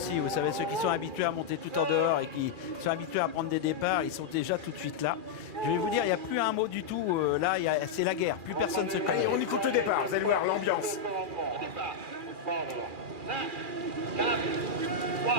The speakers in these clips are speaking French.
aussi. Vous savez, ceux qui sont habitués à monter tout en dehors et qui sont habitués à prendre des départs, ils sont déjà tout de suite là. Je vais vous dire, il n'y a plus un mot du tout. Là, c'est la guerre. Plus personne ne se connaît. Allez, on écoute le départ. Vous allez voir l'ambiance. 5, 4, 3.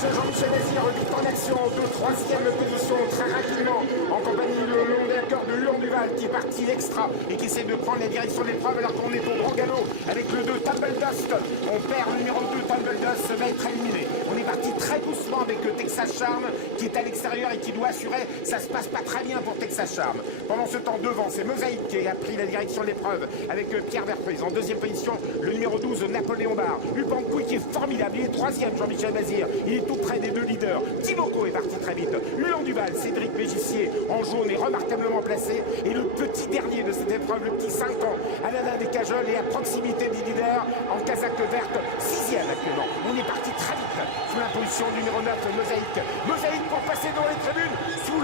Jean-Michel Bazir vite en action, de troisième position très rapidement, en compagnie le long des accords de Huon Duval qui est parti l'extra et qui essaie de prendre la direction de l'épreuve alors qu'on est au grand galop avec le 2 Tumble Dust. On perd le numéro 2 Tumble Dust, va être éliminé. On est parti très doucement avec Texas Charm qui est à l'extérieur et qui doit assurer. Ça se passe pas très bien pour Texas Charm. Pendant ce temps, devant, c'est Mosaïque qui a pris la direction de l'épreuve avec Pierre Verprise. En deuxième position, le numéro 12 Napoléon Bar. Upankoui qui est formidable, il est troisième, Jean-Michel Bazir. Il est tout près des deux leaders. Timoko est parti très vite. Huon Duval, Cédric Bégissier en jaune est remarquablement placé. Et le petit dernier de cette épreuve, le petit 5 ans, Alain Descajols est à proximité du leader en casaque verte, sixième actuellement. On est parti très vite sous la position du numéro 9, Mosaïque. Mosaïque pour passer dans les tribunes sous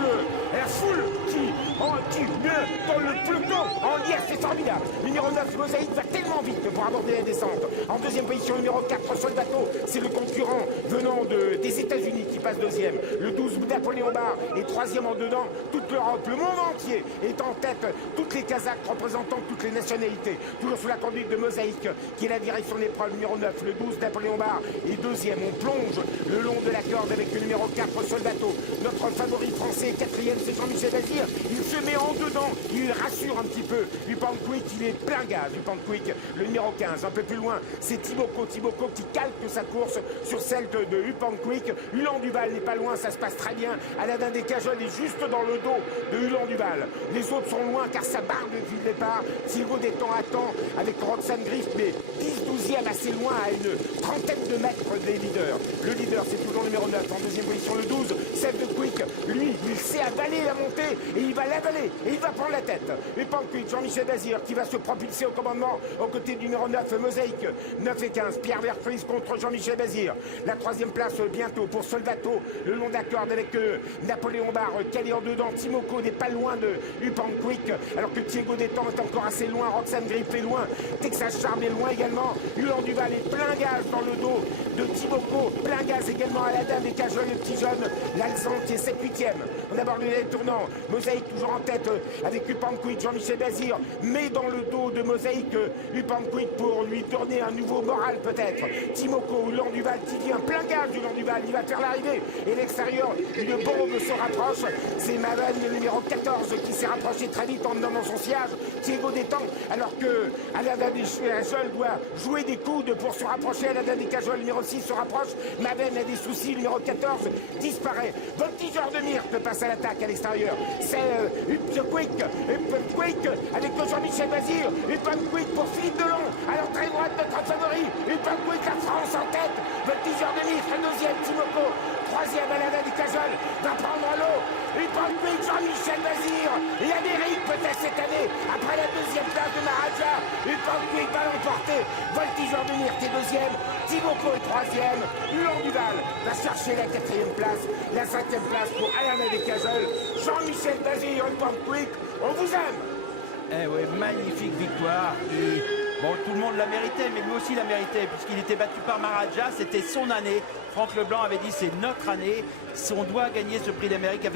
la foule qui dans le peloton en liesse, c'est formidable. Le numéro 9, Mosaïque, va tellement vite pour aborder la descente. En deuxième position, numéro 4, Soldato, c'est le concurrent venant des États-Unis qui passe deuxième. Le 12, Napoléon Bar est troisième en dedans. Toute l'Europe, le monde entier est en tête. Toutes les Kazakhs représentant toutes les nationalités. Toujours sous la conduite de Mosaïque, qui est la direction de l'épreuve. Numéro 9, le 12, Napoléon Bar est deuxième. On plonge le long de la corde avec le numéro 4, Soldato. Notre favori français, quatrième, c'est Jean-Michel Bazir. Il se met en dedans, il rassure un petit peu. Upankoui, il est plein gaz. Upankoui, le numéro 15. Un peu plus loin, c'est Timoko qui calque sa course sur celle de Upankoui. Huon Duval n'est pas loin, ça se passe très bien. Alain Descajols est juste dans le dos de Huon Duval. Les autres sont loin car ça barre depuis le départ. Thibaut Détang attend avec Roxane Griff, mais 10-12e assez loin à une trentaine de mètres des leaders. Le leader, c'est toujours le numéro 9. En deuxième position, le 12, Sèvres de Quick. Lui, il sait avaler la montée et il va l'avaler et il va prendre la tête. Upankoui, Jean-Michel Bazir qui va se propulser au commandement aux côtés du numéro 9, Mosaïque. 9 et 15, Pierre Verprise contre Jean-Michel Bazir. La troisième place bientôt pour Soldato, le long de la corde avec Napoléon Bar calé en dedans. Timoko n'est pas loin de Upankoui, alors que Thibaut Détang est encore assez loin. Roxane Griff est loin. Texas Charm est loin également. Huon Duval est plein gaz dans le dos de Timoko. Plein gaz également à Alain Descajols, le petit jeune. L'Alexandre qui est 7-8e. On aborde le tournant. Mosaïque toujours en tête avec Upankoui, Jean-Michel Bazir, mais dans le dos de Mosaïque, Upankoui pour lui donner un nouveau moral peut-être. Timoko, Huon Duval qui vient plein gaz du Huon Duval, il va faire l'arrivée. Et l'extérieur, une bombe se rapproche. C'est Maven, le numéro 14, qui s'est rapproché très vite en donnant son sillage. Thibaut Détang, alors que Alain Descajols doit jouer des coudes pour se rapprocher. Alain Descajols, numéro 6, se rapproche. Maven a des soucis, le numéro 14 disparaît. Voltigeur de Myrte passe à l'attaque à l'extérieur. C'est Upankoui avec Jean-Michel Bazir. Upankoui pour Philippe Delon. À l'entrée droite, notre favori. Upankoui, la France en tête. Voltigeur de Myrte, deuxième, Timoko. Troisième, Alain Descajols va prendre l'eau. Upankoui, Jean-Michel Bazir. Et Amérique peut-être cette année. Après la deuxième place de Maharaja. Upankoui va l'emporter. Voltigeur de Myrte est deuxième. Timoko est troisième. Huon Duval va chercher la quatrième place. La cinquième place pour Alain Descajols. Jean-Michel Bazir, Upankoui, on vous aime. Eh oui, magnifique victoire. Bon, tout le monde la méritait, mais lui aussi la méritait, puisqu'il était battu par Maharaja. C'était son année. Franck Leblanc avait dit c'est notre année. On doit gagner ce prix d'Amérique avec